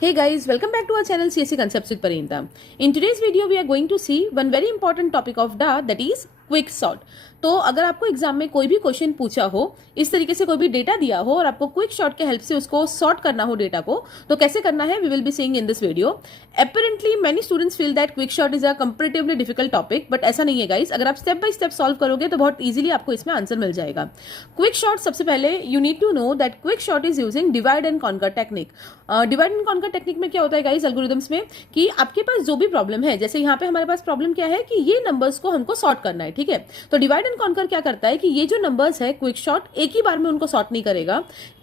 Hey guys, welcome back to our channel CSC Concepts with Parinta. In today's video, we are going to see one very important topic of DA, that is quick sort. तो अगर आपको exam में कोई भी question पूछा हो, इस तरीके से कोई भी डेटा दिया हो और आपको क्विक सॉर्ट के हेल्प से उसको सॉर्ट करना हो डेटा को, तो कैसे करना है we will be seeing in this video. Apparently many students feel that quick sort is a comparatively difficult topic, but ऐसा नहीं है गाइस। अगर आप स्टेप बाय स्टेप सॉल्व करोगे तो बहुत इजीली आपको इसमें आंसर मिल जाएगा। क्विक सॉर्ट, सबसे पहले you need to know that quick sort is using divide and conquer technique. Divide and conquer technique में क्या होता है गाइस एल्गोरिथम्स में, कि आपके पास जो भी प्रॉब्लम है, जैसे यहाँ पे हमारे पास प्रॉब्लम क्या है कि ये नंबर्स को हमको सॉर्ट करना है, ठीक है। तो डिवाइड एंड कॉन्कर क्या करता है कि ये जो नंबर्स है क्विक सॉर्ट एक ही बार में उनको सॉर्ट नहीं करेगा।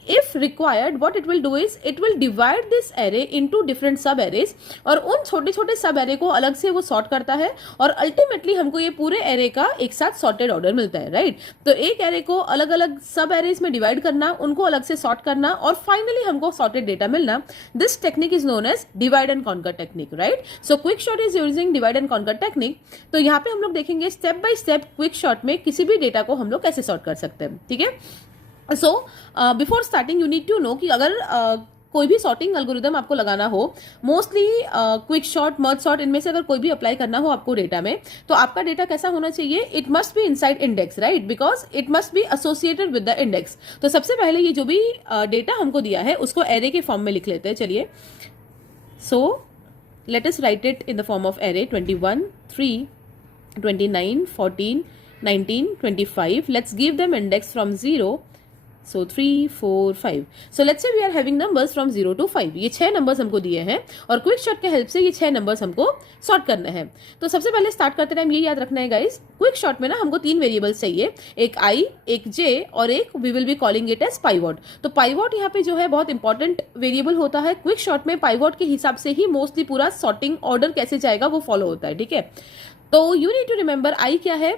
If required what it will do is it will divide this array into different सब एरेज, और उन छोटे छोटे सब एरे को अलग से वो सॉर्ट करता है और अल्टीमेटली हमको ये पूरे एरे का एक साथ सॉर्टेड ऑर्डर मिलता है, राइट। तो एक एरे को अलग अलग सब एरेज में डिवाइड करना, उनको अलग से सॉर्ट करना और फाइनली हमको सॉर्टेड डेटा मिलना, this technique is known as divide and conquer technique, right. So quick sort is using divide and conquer technique. तो यहाँ पे हम लोग देखेंगे step by step quick sort में किसी भी डेटा को हम लोग कैसे सॉर्ट कर सकते हैं, ठीक है। So before starting you need to know कि अगर कोई भी सॉर्टिंग एल्गोरिदम आपको लगाना हो, mostly quick sort, merge sort, इनमें से अगर कोई भी अप्लाई करना हो आपको डेटा में, तो आपका डेटा कैसा होना चाहिए, it must be inside index, right, because it must be associated with the index. तो सबसे पहले ये जो भी डेटा हमको दिया है उसको एरे के फॉर्म में लिख लेते हैं, चलिए। So let us right it in the form of array 21, 3, 29, 14, 19, 25. Let's give them index from 0. So 3, 4, 5. So let's say we are having numbers from 0 to 5. ये 6 नंबर्स हमको दिए हैं और क्विक सॉर्ट के हेल्प से ये 6 नंबर्स हमको सॉर्ट करना है। तो सबसे पहले स्टार्ट करते टाइम ये याद रखना है गाइस, क्विक सॉर्ट में ना हमको 3 वेरिएबल्स चाहिए, एक i, एक j और एक we will be calling it as pivot. तो पाइवॉट यहाँ पे जो है बहुत इंपॉर्टेंट वेरिएबल होता है। क्विक सॉर्ट में पाइवॉट के हिसाब से ही मोस्टली पूरा सॉर्टिंग ऑर्डर कैसे जाएगा वो फॉलो होता है, ठीक है। तो you need to remember i क्या है,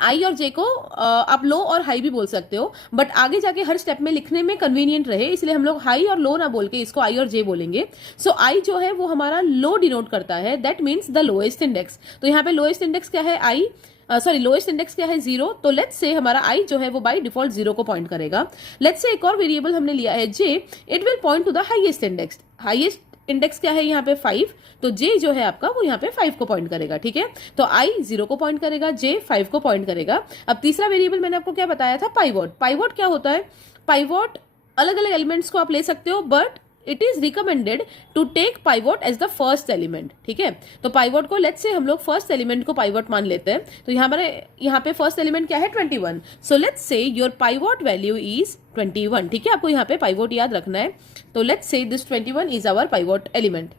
आई और जे को आप लो और हाई भी बोल सकते हो, बट आगे जाके हर स्टेप में लिखने में कन्वीनियंट रहे इसलिए हम लोग हाई और लो ना बोल के इसको आई और जे बोलेंगे। सो आई जो है वो हमारा लो डिनोट करता है, that means the lowest index. तो यहाँ पे लोएस्ट इंडेक्स क्या है, आई, लोएस्ट इंडेक्स क्या है, 0। तो लेट्स से हमारा आई जो है वो बाय डिफॉल्ट 0 को पॉइंट करेगा। लेट्स से एक और वेरिएबल हमने लिया है j, it will point to the highest index. Highest index क्या है यहाँ पे 5, तो j जो है आपका वो यहाँ पे 5 को पॉइंट करेगा, ठीक है। तो i 0 को पॉइंट करेगा, j 5 को पॉइंट करेगा। अब तीसरा वेरिएबल मैंने आपको क्या बताया था, पाइवॉट। पाइवॉट क्या होता है, पाइवॉट अलग अलग एलिमेंट्स को आप ले सकते हो, but it is recommended to take pivot as the first element, ठीक है। तो पाइवॉट को लेट्स से हम लोग फर्स्ट एलिमेंट को पाइवॉट मान लेते हैं। तो यहाँ पे फर्स्ट एलिमेंट क्या है 21। So let's say your pivot value is 21, ठीक है। आपको यहाँ पे पाइवॉट याद रखना है। तो let's say this 21 is our pivot element.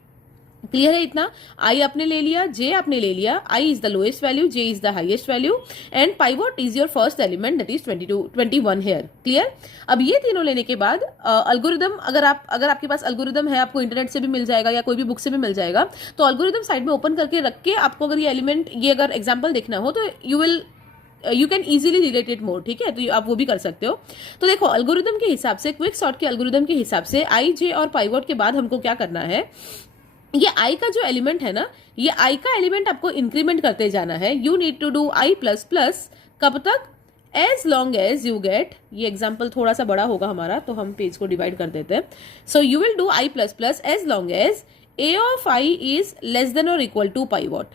Clear है इतना, आई आपने ले लिया, जे आपने ले लिया, i is the lowest value, j is the highest value and pivot is your first element, that is 21 here. Clear. अब ये तीनों लेने के बाद अल्गोरिदम, अगर आपके पास अल्गोरिदम है, आपको इंटरनेट से भी मिल जाएगा या कोई भी बुक से भी मिल जाएगा, तो अल्गोरिदम साइड में ओपन करके रख के आपको अगर ये एलिमेंट, ये अगर एग्जाम्पल देखना हो तो you can easily relate it more, ठीक है। तो आप वो भी कर सकते हो। तो देखो अल्गोरिदम के हिसाब से, क्विक सॉर्ट के अल्गोरिदम के हिसाब से आई, जे और पाइवॉट के बाद हमको क्या करना है, ये आई का जो एलिमेंट है ना, ये आई का एलिमेंट आपको इंक्रीमेंट करते जाना है। You need to do i plus plus, कब तक, as long as you get, ये एग्जाम्पल थोड़ा सा बड़ा होगा हमारा तो हम पेज को डिवाइड कर देते हैं। So you will do i plus plus as long as a of i is less than और इक्वल टू पाइवॉट।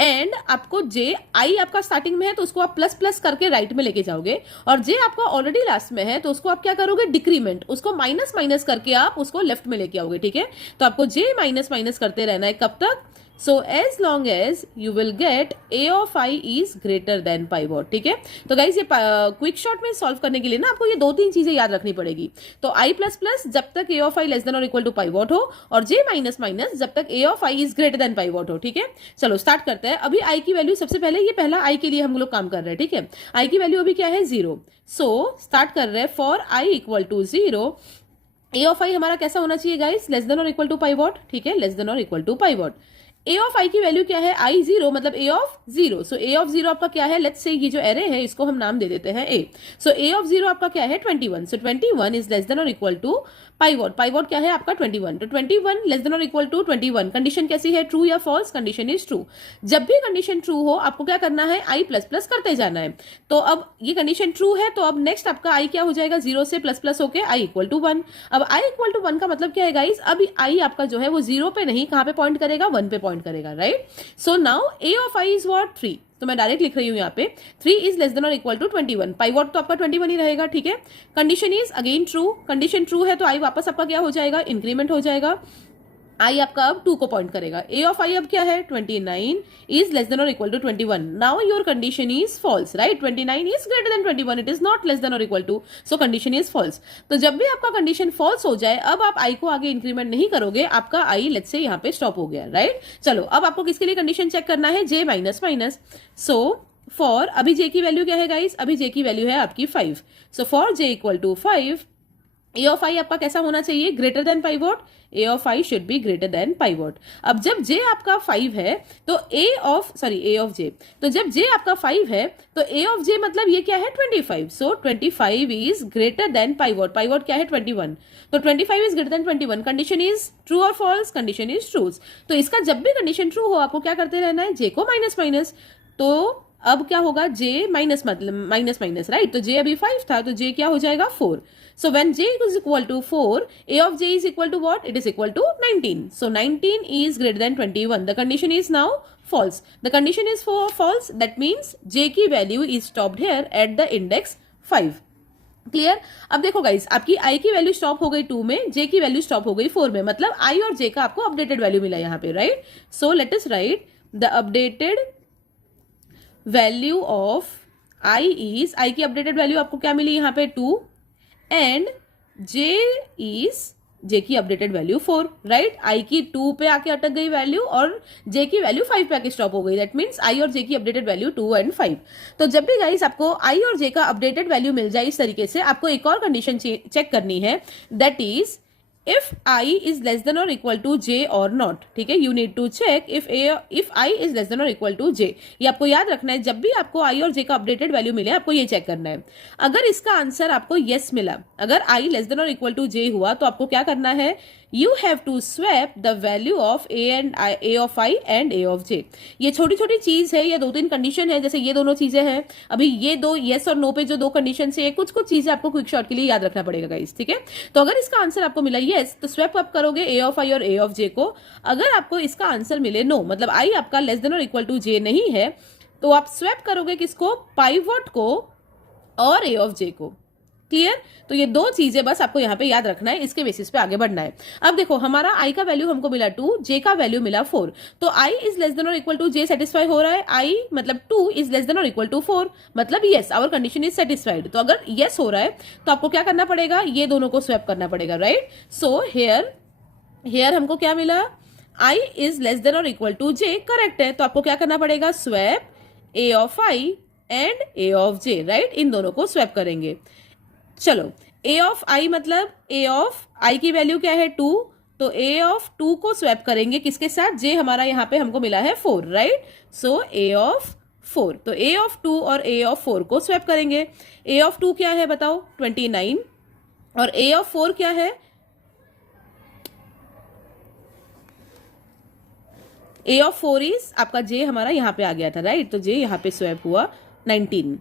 एंड आपको जे, आई आपका स्टार्टिंग में है तो उसको आप प्लस प्लस करके राइट में लेके जाओगे, और जे आपका ऑलरेडी लास्ट में है तो उसको आप क्या करोगे, डिक्रीमेंट, उसको माइनस माइनस करके आप उसको लेफ्ट में लेके आओगे, ठीक है। तो आपको जे माइनस माइनस करते रहना है, कब तक, so as long as you will get a of i is greater than pivot, ठीक है। तो गाइज ये क्विक शॉर्ट में सॉल्व करने के लिए ना आपको ये 2-3 चीजें याद रखनी पड़ेगी। तो आई प्लस प्लस जब तक a of i less than और इक्वल टू पाइवॉट हो, और जे माइनस माइनस जब तक a of i is greater than pivot हो, ठीक है। चलो स्टार्ट करते हैं। अभी आई की वैल्यू, सबसे पहले ये पहला आई के लिए हम लोग काम कर रहे हैं, ठीक है। आई की वैल्यू अभी क्या है 0। सो स्टार्ट कर रहे हैं, for i equal to 0 a of i हमारा कैसा होना चाहिए गाइस, लेस देन और इक्वल टू पाइवॉट, ठीक है, लेस देन और equal to pivot. A of i की वैल्यू क्या है, आई 0 मतलब ए ऑफ 0। सो ए ऑफ 0 आपका क्या है, लेट्स से ये जो एरे है इसको हम नाम दे देते हैं ए। सो ए ऑफ 0 आपका क्या है 21। सो 21 इज लेस देन और इक्वल टू पाइवोट क्या है आपका 21, तो 21 लेस देन और इक्वल टू 21, कंडीशन कैसी है, ट्रू या फॉल्स, कंडीशन इज ट्रू। जब भी कंडीशन ट्रू हो आपको क्या करना है, आई प्लस प्लस करते जाना है। तो अब ये कंडीशन ट्रू है तो अब नेक्स्ट आपका आई क्या हो जाएगा, 0 से प्लस प्लस होके आई इक्वल टू 1। अब आई इक्वल टू 1 का मतलब क्या है गाइस, अब आई आपका जो है वो 0 पे नहीं, कहां पे पॉइंट करेगा, 1 पे पॉइंट करेगा, right. So now A of i is what, 3। तो मैं डायरेक्ट लिख रही हूं यहाँ पे 3 इज लेस देन और इक्वल टू 21, पाइवोट तो आपका 21 ही रहेगा, ठीक है। Condition is again true, condition true है तो आई वापस आपका क्या हो जाएगा, इंक्रीमेंट हो जाएगा। आई आपका अब 2 को पॉइंट करेगा, ए ऑफ आई अब क्या है, 29 इज लेस देन और equal to 21। Now your condition is false, right, 29 is greater than 21, it is not less than और equal to, so condition is false. तो जब भी आपका कंडीशन फॉल्स हो जाए, अब आप आई को आगे इंक्रीमेंट नहीं करोगे, आपका आई लेट्स से यहाँ पे स्टॉप हो गया, राइट। चलो अब आपको किसके लिए कंडीशन चेक करना है, जे माइनस माइनस। सो फॉर, अभी जे की वैल्यू क्या है गाइस, अभी जे की वैल्यू है आपकी 5। So for j equal to 5, a of i आपका कैसा होना चाहिए, greater than pivot, a of i should be greater than pivot. अब जब जे आपका 5 है तो ए ऑफ जे, तो जब जे आपका 5 है तो ए ऑफ जे मतलब ये क्या है, 25। सो 25 is greater than pivot, pivot क्या है 21, तो 25 is greater than 21, condition is true और फॉल्स, कंडीशन इज ट्रू। तो इसका जब भी कंडीशन ट्रू हो आपको क्या करते रहना है, जे को माइनस माइनस। तो अब क्या होगा, जे माइनस मतलब माइनस माइनस, राइट, तो जे अभी 5 था तो जे क्या हो जाएगा 4। So when j is equal to 4, a of j is equal to what? It is equal to 19. So 19 is greater than 21. The condition is now false. The condition is false. That means j की value is stopped here at the index 5. Clear. अब देखो guys, आपकी i की value stop हो गई 2 में, j की value stop हो गई 4 में, मतलब i और j का आपको अपडेटेड वैल्यू मिला यहाँ पे, right. So let us right the updated value of i is, i की अपडेटेड वैल्यू आपको क्या मिली यहाँ पे 2 एंड j इज, j की अपडेटेड वैल्यू 4, राइट। i की 2 पे आके अटक गई वैल्यू और j की वैल्यू 5 पे आके स्टॉप हो गई, दैट मीन्स i और j की अपडेटेड वैल्यू 2 एंड 5। तो जब भी गाइस आपको i और j का अपडेटेड वैल्यू मिल जाए इस तरीके से, आपको एक और कंडीशन चेक करनी है, that is if I is less than or equal to j or not, ठीक है। you need to check if I is less than or equal to j। ये आपको याद रखना है, जब भी आपको i और j का अपडेटेड वैल्यू मिले आपको ये चेक करना है। अगर इसका आंसर आपको yes मिला, अगर i लेस देन और इक्वल टू j हुआ तो आपको क्या करना है, you have to swap the value of a of I and a of j। ये छोटी छोटी चीज है, ये 2-3 कंडीशन है, जैसे ये दोनों चीजें हैं, अभी ये दो yes और no पे जो 2 कंडीशन है, कुछ कुछ चीजें आपको क्विक शॉट के लिए याद रखना पड़ेगा गाइस, ठीक है। तो अगर इसका आंसर आपको मिला yes, तो स्वैप अप करोगे a of I और a of j को। अगर आपको इसका आंसर मिले no, मतलब I आपका लेस देन और इक्वल टू j नहीं है, तो आप स्वैप करोगे किसको, पाइवोट को और a of j को। क्लियर। तो ये 2 चीजें बस आपको यहाँ पे याद रखना है, इसके बेसिस पे आगे बढ़ना है। अब देखो हमारा i का वैल्यू हमको मिला 2, j का वैल्यू मिला 4, तो i इज लेस देन और इक्वल टू j सेटिस्फाई हो रहा है, i मतलब 2 इज लेस देन और इक्वल टू 4, मतलब yes our condition is satisfied. तो अगर यस हो रहा है तो आपको क्या करना पड़ेगा, ये दोनों को स्वैप करना पड़ेगा, राइट। सो हेयर हमको क्या मिला, i इज लेस देन और इक्वल टू j, करेक्ट है, तो आपको क्या करना पड़ेगा, swap a of i and a of j, right, इन दोनों को स्वैप करेंगे। चलो a ऑफ i मतलब a ऑफ i की वैल्यू क्या है 2, तो a ऑफ 2 को स्वैप करेंगे किसके साथ, j हमारा यहाँ पे हमको मिला है 4, राइट। सो a ऑफ 4, तो a ऑफ 2 और a ऑफ 4 को स्वैप करेंगे। a ऑफ 2 क्या है बताओ, 29, और a ऑफ 4 क्या है, a ऑफ 4 इज आपका j हमारा यहाँ पे आ गया था, राइट, तो j यहाँ पे स्वैप हुआ 19।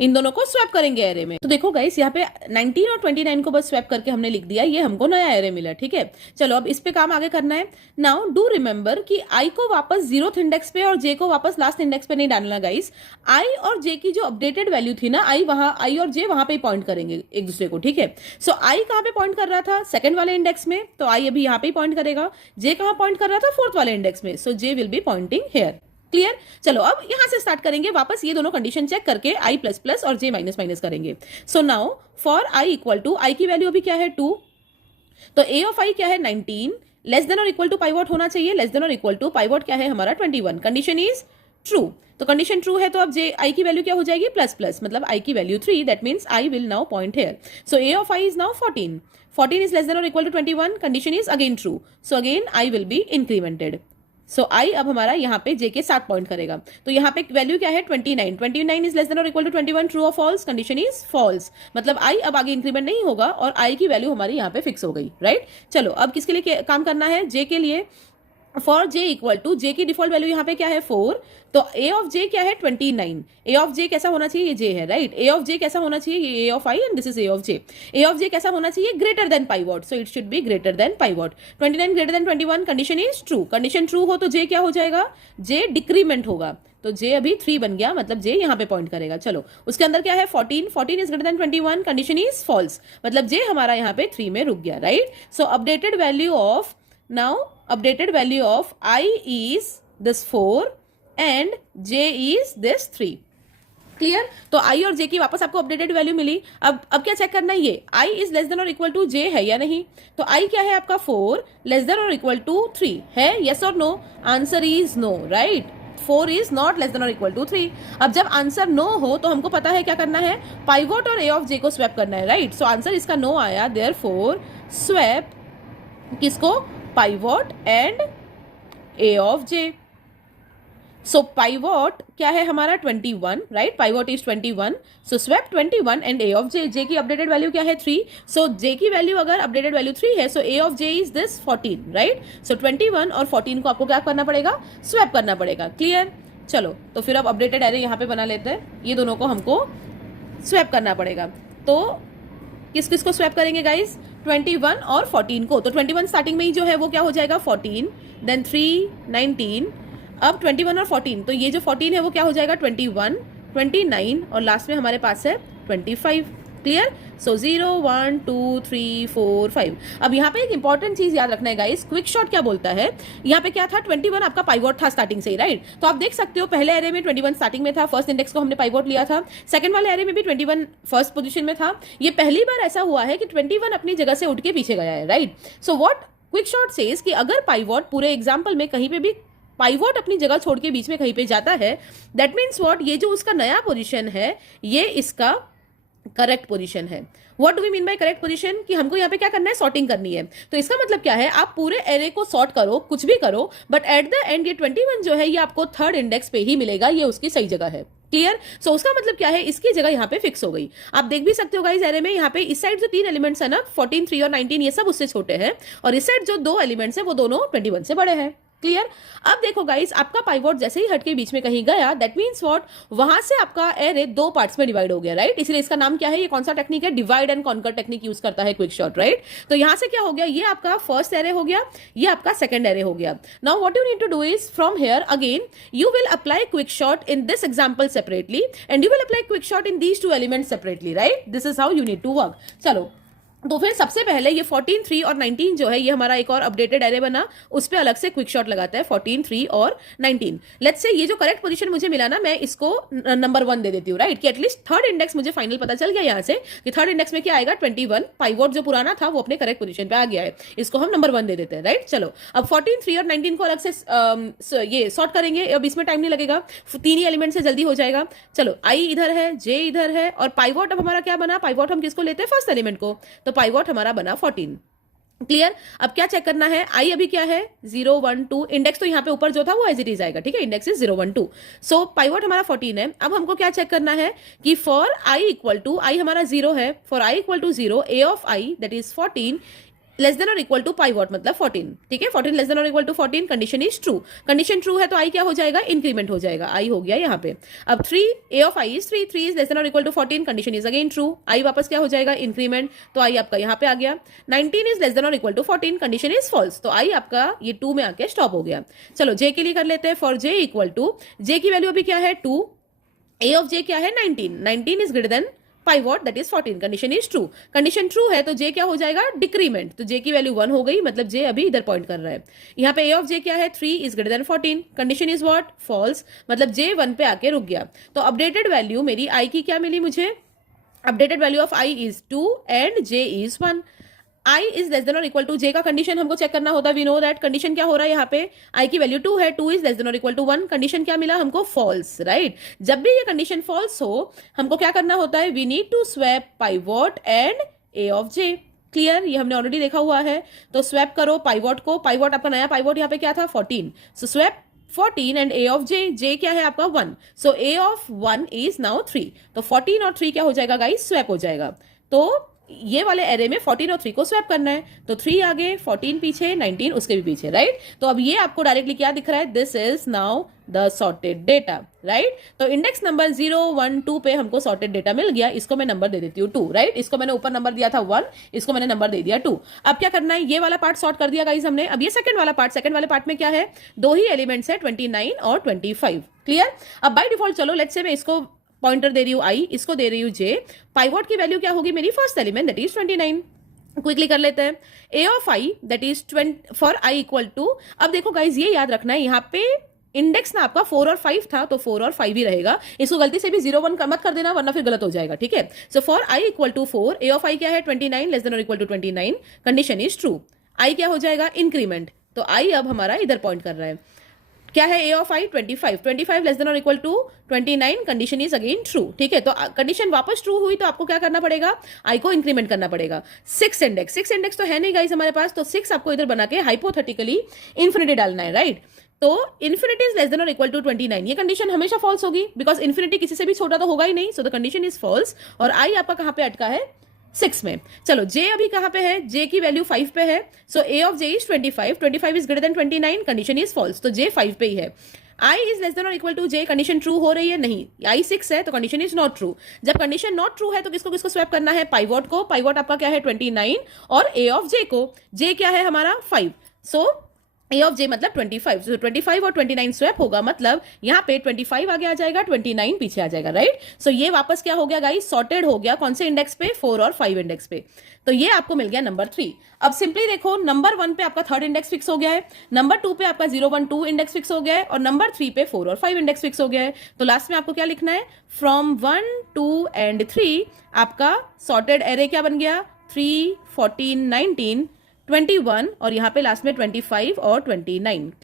इन दोनों को स्वैप करेंगे एरे में। तो देखो गाइस यहाँ पे 19 और 29 को बस स्वैप करके हमने लिख दिया, ये हमको नया एरे मिला, ठीक है। चलो अब इस पे काम आगे करना है। नाउ डू रिमेंबर कि i को वापस 0th इंडेक्स पे और j को वापस लास्ट इंडेक्स पे नहीं डालना गाइस। i और j की जो अपडेटेड वैल्यू थी ना, i और j वहां पे पॉइंट करेंगे एक दूसरे को, ठीक है। सो i कहाँ पे पॉइंट कर रहा था, सेकंड वाले इंडेक्स में, तो i अभी यहाँ पे पॉइंट करेगा। j कहाँ पॉइंट कर रहा था, 4th वाले इंडेक्स में, so j will be pointing here. Clear. चलो अब यहां से स्टार्ट करेंगे वापस, ये दोनों कंडीशन चेक करके i प्लस प्लस और j माइनस माइनस करेंगे। So now for i equal to, i की वैल्यू अभी क्या है 2, तो a ऑफ i क्या है 19, लेस देन और इक्वल टू पाइवोट होना चाहिए, लेस देन और इक्वल टू पाइवोट क्या है हमारा 21, कंडीशन इज ट्रू। तो कंडीशन ट्रू है तो अब j i की वैल्यू क्या हो जाएगी प्लस प्लस, मतलब i की value 3, that means i will now point here. So a of i is now 14 is less than और equal to 21, condition is again true, so again i will be incremented. So i अब हमारा यहाँ पे जे के साथ point करेगा। तो यहाँ पे वैल्यू क्या है 29, 29 इज लेस देन और इक्वल टू 21, ट्रू और फॉल्स, कंडीशन इज फॉल्स, मतलब आई अब आगे इंक्रीमेंट नहीं होगा और आई की वैल्यू हमारी यहाँ पे फिक्स हो गई, राइट। चलो अब किसके लिए काम करना है, जे के लिए। फॉर जे इक्वल टू, जे की डिफॉल्ट वैल्यू यहाँ पे क्या है 4, तो ए ऑफ जे क्या है 29, ए ऑफ जे कैसा होना चाहिए, ये जे है, राइट। ए ऑफ जे कैसा होना चाहिए, ये a of i and this is a of j. A of j कैसा होना चाहिए, greater than pivot, so it should be greater than pivot. 29 greater than 21, condition is true, condition true हो तो जे क्या हो जाएगा, जे डिक्रीमेंट होगा, तो जे अभी 3 बन गया, मतलब जे यहाँ पे पॉइंट करेगा। चलो उसके अंदर क्या है 14, 14 is greater than 21, condition is false, मतलब जे हमारा यहाँ पे 3 में रुक गया, right. So updated value of, now updated value of I is this 4 and J is this 3, clear. तो I और J की वापस आपको अपडेटेड वैल्यू मिली। अब क्या चेक करना है, ये I इज लेस देन और इक्वल टू J है या नहीं, तो I क्या है आपका 4 लेस देन और इक्वल टू 3 है, यस और no, answer is no, right. 4 is not less than और इक्वल टू 3। अब जब आंसर नो हो तो हमको पता है क्या करना है, पाइवोट और ए ऑफ जे को स्वैप करना है, राइट। सो आंसर इसका नो आया, देयरफॉर स्वैप किसको, pivot and a of j. So pivot क्या है हमारा 21, right, pivot is 21, so swap 21 and a of j. J की अपडेटेड वैल्यू क्या है 3, सो जे की वैल्यू अगर अपडेटेड वैल्यू 3 है, so a of j is this 14, right. So 21 और 14 को आपको क्या करना पड़ेगा, स्वैप करना पड़ेगा, क्लियर। चलो तो फिर अब अपडेटेड एरे यहाँ पे बना लेते हैं, ये दोनों को हमको स्वैप करना पड़ेगा। तो किस किस को स्वैप करेंगे गाइज, 21 और 14 को। तो 21 स्टार्टिंग में ही जो है वो क्या हो जाएगा 14, देन 3 19, अब 21 और 14, तो ये जो 14 है वो क्या हो जाएगा 21, 29 और लास्ट में हमारे पास है 25, क्लियर। सो 0 1 2 3 4 5। अब यहाँ पे एक इंपॉर्टेंट चीज याद रखना है गाइस, क्विक शॉट क्या बोलता है, यहाँ पे क्या था 21 आपका पाइवोट था स्टार्टिंग से ही, राइट। तो आप देख सकते हो पहले एरे में 21 स्टार्टिंग में था, फर्स्ट इंडेक्स को हमने पाइवोट लिया था, सेकंड वाले एरे में भी 21 फर्स्ट पोजीशन में था। ये पहली बार ऐसा हुआ है कि 21 अपनी जगह से उठ के पीछे गया है, right. So what quick shot says कि अगर पाइवोट पूरे एग्जाम्पल में कहीं पे भी पाइवोट अपनी जगह छोड़ के बीच में कहीं पे जाता है, दैट मीन्स व्हाट, ये जो उसका नया पोजीशन है ये इसका करेक्ट पोजीशन है। What do we mean by correct position, कि हमको यहाँ पे क्या करना है, सॉर्टिंग करनी है। तो इसका मतलब क्या है, आप पूरे एरे को सॉर्ट करो, कुछ भी करो, बट एट द एंड ये 21 जो है ये आपको थर्ड इंडेक्स पे ही मिलेगा, ये उसकी सही जगह है, क्लियर। सो उसका मतलब क्या है, इसकी जगह यहाँ पे फिक्स हो गई। आप देख भी सकते हो गाइस एरे में यहाँ पे इस साइड जो 3 एलिमेंट्स है ना 14 3 और 19 ये सब उससे छोटे हैं, और इस साइड जो 2 एलिमेंट्स है वो दोनों 21 से बड़े हैं, क्लियर। अब देखो गाइस आपका पाइवोट जैसे ही हटके बीच में कहीं गया, दैट मीन्स व्हाट, वहां से आपका एरे 2 पार्ट्स में डिवाइड हो गया, राइट। इसलिए इसका नाम क्या है, ये कौन सा टेक्निक है, divide and conquer technique use करता है क्विक शॉट, राइट। तो यहां से क्या हो गया, ये आपका फर्स्ट एरे हो गया, ये आपका सेकंड एरे हो गया। Now what you need to do is from here again you will apply quick sort in this example separately and you will apply quick sort in these 2 elements separately, right. This is how you need to work. चलो तो फिर सबसे पहले ये 14 3 और 19 जो है ये हमारा एक और अपडेटेड एरे बना, उस पे अलग से क्विक शॉट लगाता है 14 3 और 19। लेट्स से ये जो करेक्ट पोजीशन मुझे मिला ना, मैं इसको नंबर 1 दे देती हूँ, राइट, कि एटलीस्ट थर्ड इंडेक्स मुझे फाइनल पता चल गया यहाँ से कि थर्ड इंडेक्स में क्या आएगा 21, पाइवोट जो पुराना था वो अपने करेक्ट पोजीशन पे आ गया है, इसको हम नंबर 1 दे देते हैं, राइट। चलो अब 14 3 और 19 को अलग से ये सॉर्ट करेंगे, अब इसमें टाइम नहीं लगेगा, 3 ही एलिमेंट से जल्दी हो जाएगा। चलो आई इधर है, जे इधर है, और पाइवोट अब हमारा क्या बना, पाइवोट हम किसको लेते हैं, फर्स्ट एलिमेंट को, तो पाइवोट हमारा बना 14, क्लियर। अब क्या चेक करना है, आई अभी क्या है 0 1 2, इंडेक्स तो यहाँ पे ऊपर जो था वो एज इट इज आएगा, ठीक है, इंडेक्स इज 0 1 2। सो पाइवोट हमारा 14 है। अब हमको क्या चेक करना है कि for i equal to, i हमारा 0 है, for i equal to 0 a of i that is 14 less than और इक्वल टू पाइवोट मतलब 14, ठीक है, 14 लेस देन और equal to 14, condition is true. Condition true है तो आई क्या हो जाएगा, इंक्रीमेंट हो जाएगा, आई हो गया यहाँ पे। अब 3 a of i is 3, 3 is less than और equal to 14, condition is again true, i वापस क्या हो जाएगा, इंक्रीमेंट, तो आई आपका यहाँ पे आ गया। 19 इज लेस देन और equal to 14, condition is false, तो आई आपका ये 2 में आके स्टॉप हो गया। चलो जे के लिए कर लेते हैं, फॉर जे इक्वल टू, जे की वैल्यू अभी क्या है 2, ए ऑफ जे क्या है 19, 19 is greater than pivot that is 14, condition is true. Condition true है तो जे क्या हो जाएगा, डिक्रीमेंट, तो जे की वैल्यू 1 हो गई, मतलब जे अभी इधर पॉइंट कर रहा है। यहाँ पे ए ऑफ जे क्या है 3 is greater than 14, condition is what, false, मतलब जे 1 पे आके रुक गया। तो अपडेटेड वैल्यू मेरी आई की क्या मिली मुझे, updated value of i is 2 and J is 1। I is less than और इक्वल टू, जे का कंडीशन हमको चेक करना होता है, वी नो दैट कंडीशन क्या हो रहा है यहाँ पे, आई की वैल्यू 2 है, 2 इज लेस देन और इक्वल टू 1, कंडीशन क्या मिला हमको, फॉल्स, राइट। जब भी ये कंडीशन फॉल्स हो हमको क्या करना होता है, we need to swap pivot and a of j, clear, ये हमने ऑलरेडी देखा हुआ है। तो स्वैप करो पाइवॉट को, पाइवॉट आपका नया पाइवॉट यहाँ पे क्या था 14, so swap 14 and a of j क्या है आपका 1, so a of 1 is now 3, तो 14 और 3 क्या हो जाएगा गाइस, स्वैप हो जाएगा। तो ये वाले एरे में 14 और 3 को स्वैप करना है, तो 3 आगे 14 पीछे 19 उसके भी पीछे, राइट। तो अब ये आपको डायरेक्टली क्या दिख रहा है, this is now the sorted data, right. तो इंडेक्स नंबर 0 1 2 पे हमको सॉर्टेड डेटा मिल गया, इसको मैं नंबर दे देती हूँ 2, राइट। इसको मैंने ऊपर नंबर दिया था 1, इसको मैंने नंबर दे दिया 2। अब क्या करना है, ये वाला पार्ट सॉर्ट कर दिया गाइस हमने। अब ये सेकंड वाले पार्ट में क्या है, दो ही एलिमेंट्स है 29 और 25, क्लियर। अब बाय डिफॉल्ट चलो लेट्स से मैं इसको पॉइंटर दे रही हूँ i, इसको दे रही हूँ j, पाइवॉट की वैल्यू क्या होगी मेरी first element that is 29। Quickly कर लेते हैं, a of i that is 20 for i equal to, अब देखो गाइज ये याद रखना है यहाँ पे इंडेक्स ना आपका 4 और 5 था, तो 4 और 5 ही रहेगा, इसको गलती से भी 0 1 मत कर देना वरना फिर गलत हो जाएगा, ठीक है। So for i equal to 4, a of i क्या है 29 लेस देन और equal to 29, condition is true. i क्या हो जाएगा इंक्रीमेंट, तो i अब हमारा इधर पॉइंट कर रहा है, क्या है a of i 25 less than और equal to 29, condition is again true, ठीक है। तो कंडीशन वापस ट्रू हुई तो आपको क्या करना पड़ेगा, i को इंक्रीमेंट करना पड़ेगा। 6 इंडेक्स तो है नहीं गाइस हमारे पास, तो 6 आपको इधर बना के हाइपोथेटिकली इन्फिनिटी डालना है, राइट। तो इन्फिनिटी इज लेस देन और इक्वल टू 29, ये कंडीशन हमेशा फॉल्स होगी बिकॉज इन्फिनिटी किसी से भी छोटा तो होगा ही नहीं, so the condition is false. और i आपका कहां पे अटका है 6 में। चलो j अभी कहां पे है, j की वैल्यू 5 पे है, so a of j is 25 is greater than 29, condition is false, तो j 5 पे ही है। i इज लेस देन और equal to j, condition true हो रही है नहीं, i 6 है तो कंडीशन इज नॉट ट्रू। जब कंडीशन नॉट ट्रू है तो किसको किसको स्वैप करना है, पाइवॉट को, पाइवॉट आपका क्या है 29 और a ऑफ j को, j क्या है हमारा 5, सो a ऑफ j मतलब 25, so 25 और 29 स्वैप होगा, मतलब यहाँ पे 25 आगे आ जाएगा 29 पीछे आ जाएगा, राइट। सो ये वापस क्या हो गया गाइस, सॉर्टेड हो गया, कौन से इंडेक्स पे 4 और 5 इंडेक्स पे। तो ये आपको मिल गया नंबर 3। अब सिंपली देखो, नंबर 1 पे आपका थर्ड इंडेक्स फिक्स हो गया है, नंबर 2 पे आपका 0 1 2 इंडेक्स फिक्स हो गया है, और नंबर 3 पे 4 और 5 इंडेक्स फिक्स हो गया है। तो लास्ट में आपको क्या लिखना है, फ्रॉम 1 2 एंड 3 आपका सॉर्टेड एरे क्या बन गया, 3 14 19 21 और यहाँ पे लास्ट में 25 और 29।